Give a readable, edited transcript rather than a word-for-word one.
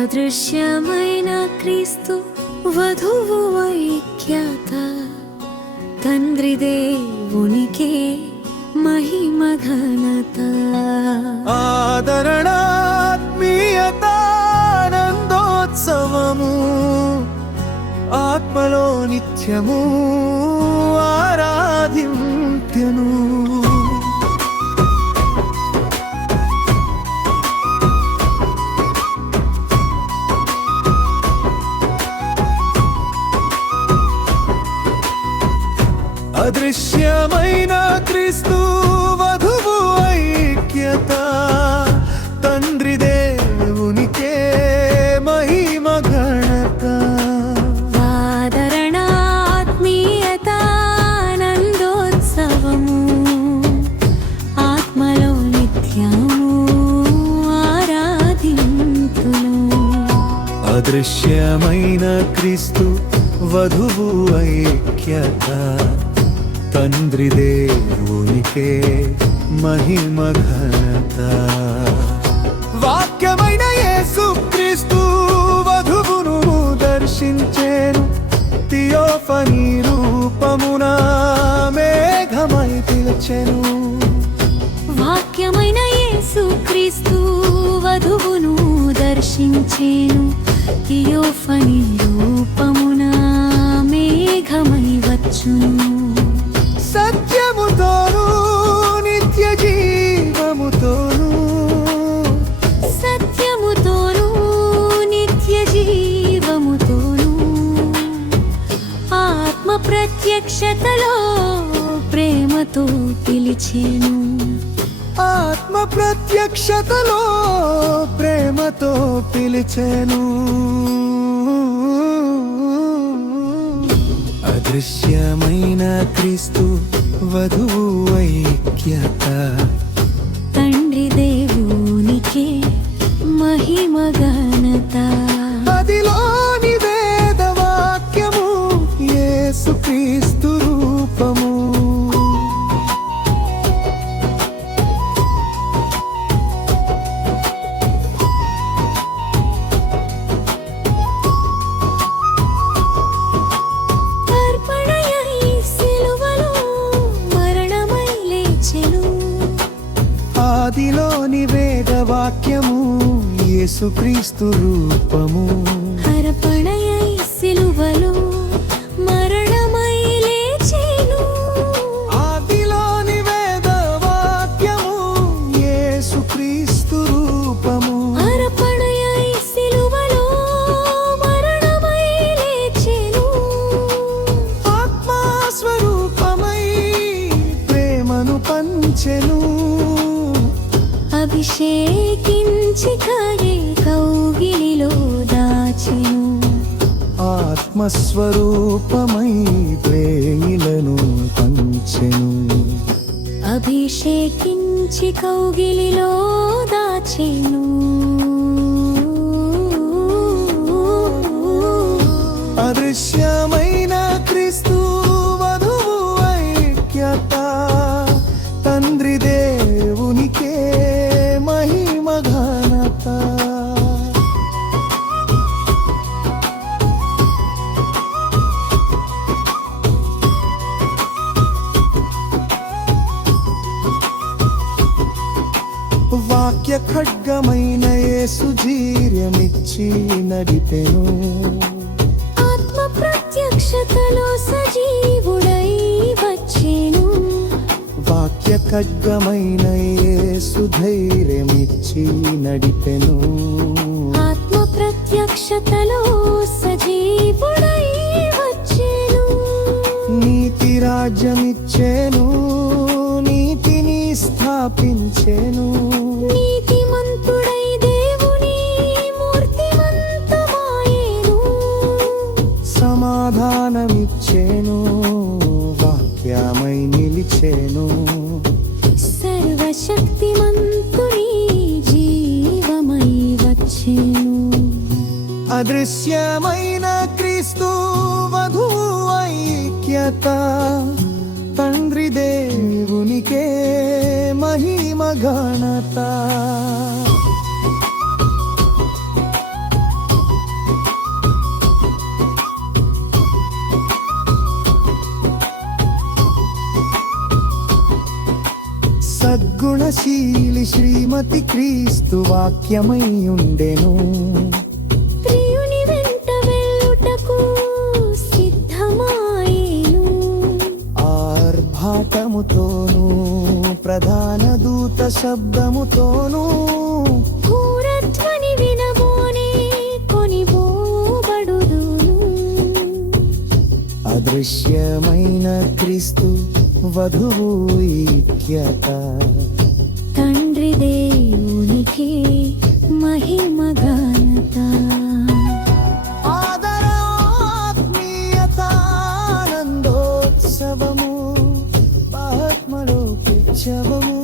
అదృశ్యమైన క్రీస్తు వధువు ఐక్యత, తండ్రి దేవునికే మహిమ ఘనత. ఆదరణ ఆత్మీయత ఆనందోత్సవము, ఆత్మలో నిత్యము ఆరాధింతును. అదృశ్యమైన క్రీస్తు వధువు ఐక్యత, తండ్రి దేవునికే మహిమ ఘనత. ఆదరణ ఆత్మీయత ఆనందోత్సవము, ఆత్మలో నిత్యము ఆరాధింతును. అదృశ్యమైన క్రీస్తు వధువు ఐక్యత, తండ్రి దేవునికే మహిమ ఘనత. వాక్యమైన యేసుక్రీస్తు వధువును దర్శించేను, థియోఫనీ రూపమున మేఘమై పిలిచెను. వాక్యమైన యేసుక్రీస్తు వధువును దర్శించేను, థియోఫనీ రూపమున మేఘమై వచ్చును. సత్యముతోను నిత్య జీవముతోను, సత్యముతోను నిత్య జీవముతోను, ఆత్మ ప్రత్యక్షతలో ప్రేమతో పిలిచెను. ఆత్మ ప్రత్యక్షతలో ప్రేమతో పిలిచెను. అదృశ్యమైన క్రీస్తు వధువు ఐక్యత, తండ్రి దేవునికే మహిమ ఘనత. అదిలోని వేదవాక్యము యేసుక్రీస్తు రూపము. ఆదిలోని వేదవాక్యము యేసుక్రీస్తు రూపము. అర్పణయై సిలువలో మరణమై లేచెను. ఆదిలోని వేదవాక్యము యేసుక్రీస్తు రూపము. అర్పణయై సిలువలో మరణమై లేచెను. ఆత్మా స్వరూపమై ప్రేమను పంచెను. అభిషేకించి కౌగిలిలో దాచెను. ఆత్మస్వరూపమై ప్రేమిలను పంచెను. అభిషేకించి కౌగిలిలో దాచెను. అదృశ్యమైన క్రీస్తు వధువు ఐక్యత, తండ్రి దేవునికే మహిమ ఘనత. వాక్య ఖడ్గమైన యేసు జీర్యమిచ్చి నడిపెను. ఆత్మ ప్రత్యక్షతలో సజీవుడై వచ్చెను. వాక్య ఖడ్గమైన యేసు ధైర్యమిచ్చి నడిపెను. ఆత్మ ప్రత్యక్షతలో సజీవుడై వచ్చెను. నీతి రాజ్యమిచ్చెను, నీతిని స్థాపించెను. నీతిమంతుడై దేవుని మూర్తిమంతమాయెను. సమాధానమిచ్చెను, వాక్యమై నిలిచెను. సర్వశక్తిమంతుని జీవమై వచ్చెను. అదృశ్యమైన క్రీస్తు వధువు ఐక్యత, తండ్రి దేవునికే మహిమ ఘనత. గుణశీలి శ్రీమతి క్రీస్తు వాక్యమై ఉండెను ప్రియుని వెంట వెళ్ళుటకు సిద్ధమాయేను ఆర్భాటముతోనూ ప్రధాన దూత శబ్దముతోనూ భూరధ్వని వినబోనే కొనిపోబడుదును అదృశ్యమైన క్రీస్తు వధువు ఐక్యత తండ్రి దేవునికి మహిమ ఘనత ఆదర ఆత్మీయత ఆనందోత్సవము ఆత్మలో ఉత్సవము